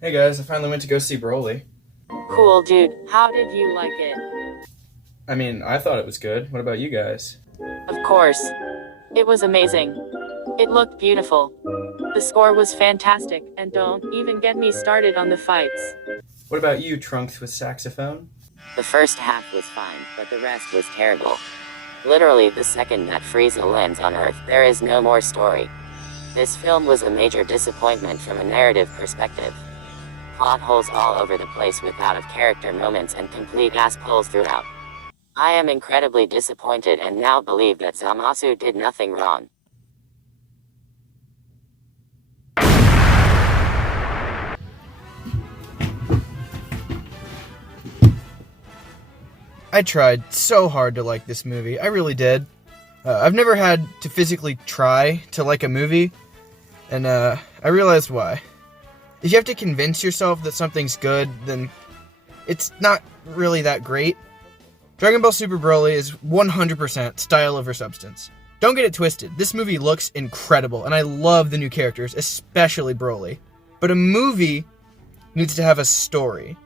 Hey guys, I finally went to go see Broly. Cool, dude. How did you like it? I mean, I thought it was good. What about you guys? Of course. It was amazing. It looked beautiful. The score was fantastic, and don't even get me started on the fights. What about you, Trunks with saxophone? The first half was fine, but the rest was terrible. Literally, the second that Frieza lands on Earth, there is no more story. This film was a major disappointment from a narrative perspective. Plot holes all over the place with out-of-character moments and complete ass pulls throughout. I am incredibly disappointed and now believe that Zamasu did nothing wrong. I tried so hard to like this movie. I really did. I've never had to physically try to like a movie, and I realized why. If you have to convince yourself that something's good, then it's not really that great. Dragon Ball Super Broly is 100% style over substance. Don't get it twisted, this movie looks incredible, and I love the new characters, especially Broly. But a movie needs to have a story.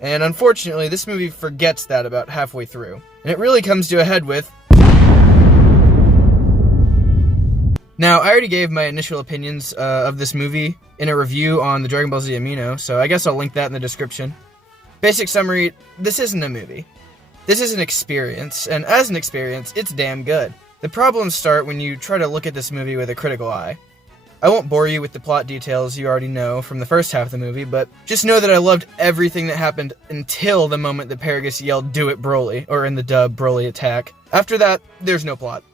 And unfortunately, this movie forgets that about halfway through. And it really comes to a head with... Now, I already gave my initial opinions of this movie in a review on the Dragon Ball Z Amino, so I guess I'll link that in the description. Basic summary, this isn't a movie. This is an experience, and as an experience, it's damn good. The problems start when you try to look at this movie with a critical eye. I won't bore you with the plot details you already know from the first half of the movie, but just know that I loved everything that happened until the moment that Paragus yelled, "Do it, Broly," or in the dub, "Broly attack." After that, there's no plot.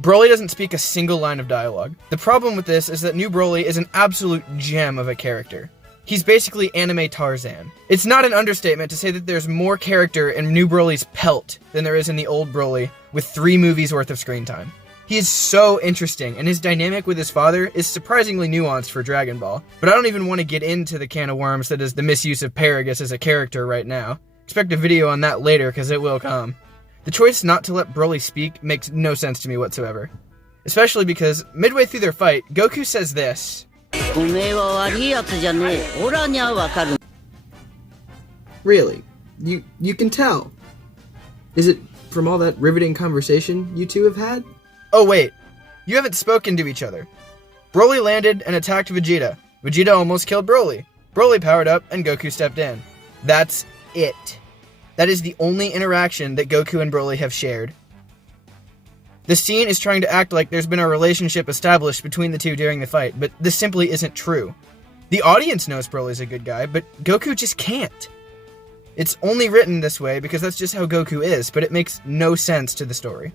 Broly doesn't speak a single line of dialogue. The problem with this is that New Broly is an absolute gem of a character. He's basically anime Tarzan. It's not an understatement to say that there's more character in New Broly's pelt than there is in the old Broly, with 3 movies worth of screen time. He is so interesting, and his dynamic with his father is surprisingly nuanced for Dragon Ball. But I don't even want to get into the can of worms that is the misuse of Paragus as a character right now. Expect a video on that later, because it will come. The choice not to let Broly speak makes no sense to me whatsoever. Especially because, midway through their fight, Goku says this. Really? You can tell. Is it from all that riveting conversation you two have had? Oh wait, you haven't spoken to each other. Broly landed and attacked Vegeta. Vegeta almost killed Broly. Broly powered up and Goku stepped in. That's it. That is the only interaction that Goku and Broly have shared. The scene is trying to act like there's been a relationship established between the two during the fight, but this simply isn't true. The audience knows Broly's a good guy, but Goku just can't. It's only written this way because that's just how Goku is, but it makes no sense to the story.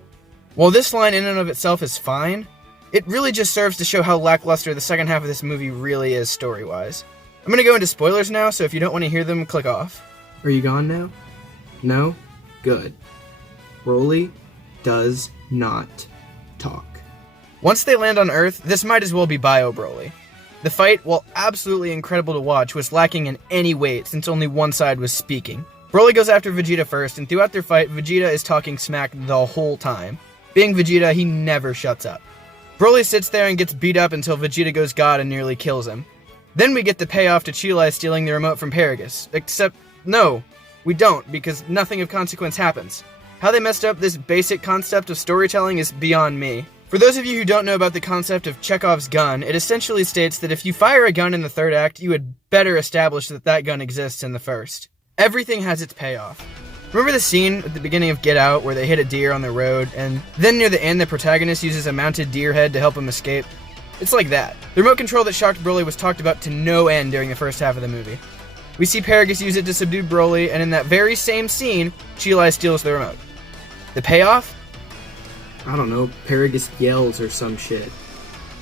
While this line in and of itself is fine, it really just serves to show how lackluster the second half of this movie really is story-wise. I'm gonna go into spoilers now, so if you don't want to hear them, click off. Are you gone now? No? Good. Broly does not talk. Once they land on Earth, this might as well be Bio Broly. The fight, while absolutely incredible to watch, was lacking in any weight since only one side was speaking. Broly goes after Vegeta first, and throughout their fight, Vegeta is talking smack the whole time. Being Vegeta, he never shuts up. Broly sits there and gets beat up until Vegeta goes God and nearly kills him. Then we get the payoff to Cheelai stealing the remote from Paragus, except, no, we don't, because nothing of consequence happens. How they messed up this basic concept of storytelling is beyond me. For those of you who don't know about the concept of Chekhov's gun, it essentially states that if you fire a gun in the third act, you had better establish that that gun exists in the first. Everything has its payoff. Remember the scene at the beginning of Get Out where they hit a deer on the road, and then near the end the protagonist uses a mounted deer head to help him escape? It's like that. The remote control that shocked Broly was talked about to no end during the first half of the movie. We see Paragus use it to subdue Broly, and in that very same scene, Cheelai steals the remote. The payoff? I don't know, Paragus yells or some shit.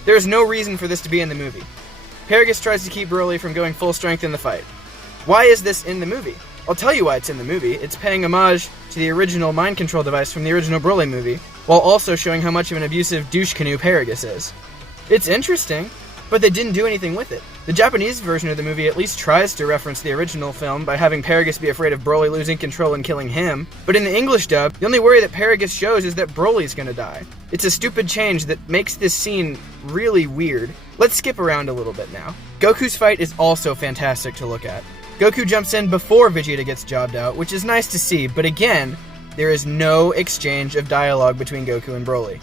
There is no reason for this to be in the movie. Paragus tries to keep Broly from going full strength in the fight. Why is this in the movie? I'll tell you why it's in the movie. It's paying homage to the original mind control device from the original Broly movie, while also showing how much of an abusive douche canoe Paragus is. It's interesting, but they didn't do anything with it. The Japanese version of the movie at least tries to reference the original film by having Paragus be afraid of Broly losing control and killing him, but in the English dub, the only worry that Paragus shows is that Broly's gonna die. It's a stupid change that makes this scene really weird. Let's skip around a little bit now. Goku's fight is also fantastic to look at. Goku jumps in before Vegeta gets jobbed out, which is nice to see, but again, there is no exchange of dialogue between Goku and Broly.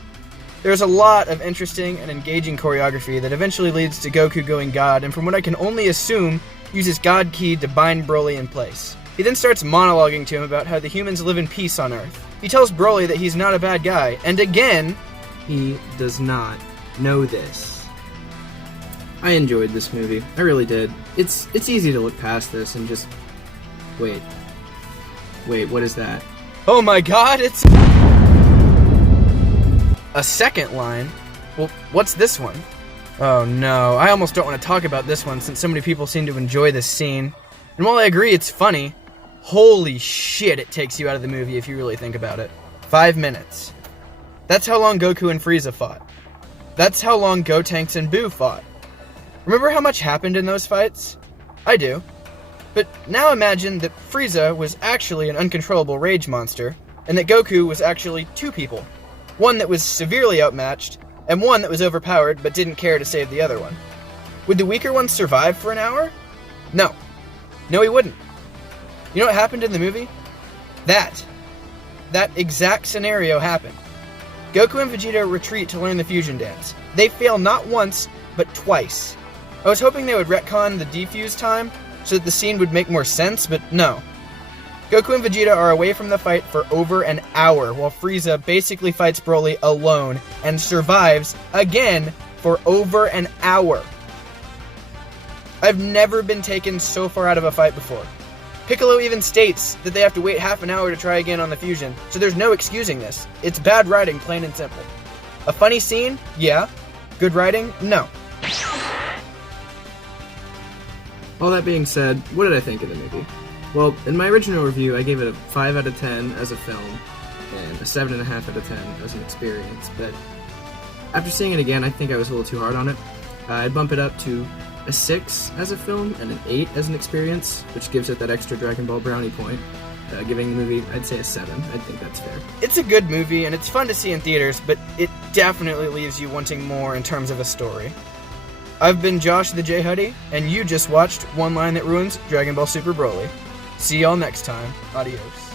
There's a lot of interesting and engaging choreography that eventually leads to Goku going God, and from what I can only assume, uses God Ki to bind Broly in place. He then starts monologuing to him about how the humans live in peace on Earth. He tells Broly that he's not a bad guy, and again, He does not know this. I enjoyed this movie. I really did. It's easy to look past this and just... Wait, what is that? oh my god, it's a second line? Well, what's this one? Oh no, I almost don't want to talk about this one since so many people seem to enjoy this scene. And while I agree it's funny, holy shit it takes you out of the movie if you really think about it. 5 minutes. That's how long Goku and Frieza fought. That's how long Gotenks and Buu fought. Remember how much happened in those fights? I do. But now imagine that Frieza was actually an uncontrollable rage monster, and that Goku was actually two people. One that was severely outmatched, and one that was overpowered but didn't care to save the other one. Would the weaker one survive for an hour? No. No, he wouldn't. You know what happened in the movie? That exact scenario happened. Goku and Vegeta retreat to learn the fusion dance. They fail not once, but twice. I was hoping they would retcon the defuse time so that the scene would make more sense, but no. Goku and Vegeta are away from the fight for over an hour, while Frieza basically fights Broly alone and survives, again, for over an hour. I've never been taken so far out of a fight before. Piccolo even states that they have to wait half an hour to try again on the fusion, so there's no excusing this. It's bad writing, plain and simple. A funny scene? Yeah. Good writing? No. All that being said, what did I think of the movie? Well, in my original review, I gave it a 5 out of 10 as a film, and a 7.5 out of 10 as an experience, but after seeing it again, I think I was a little too hard on it. I'd bump it up to a 6 as a film, and an 8 as an experience, which gives it that extra Dragon Ball brownie point, giving the movie, I'd say a 7. I think that's fair. It's a good movie, and it's fun to see in theaters, but it definitely leaves you wanting more in terms of a story. I've been Josh the J Huddy, and you just watched One Line That Ruins Dragon Ball Super Broly. See y'all next time. Adios.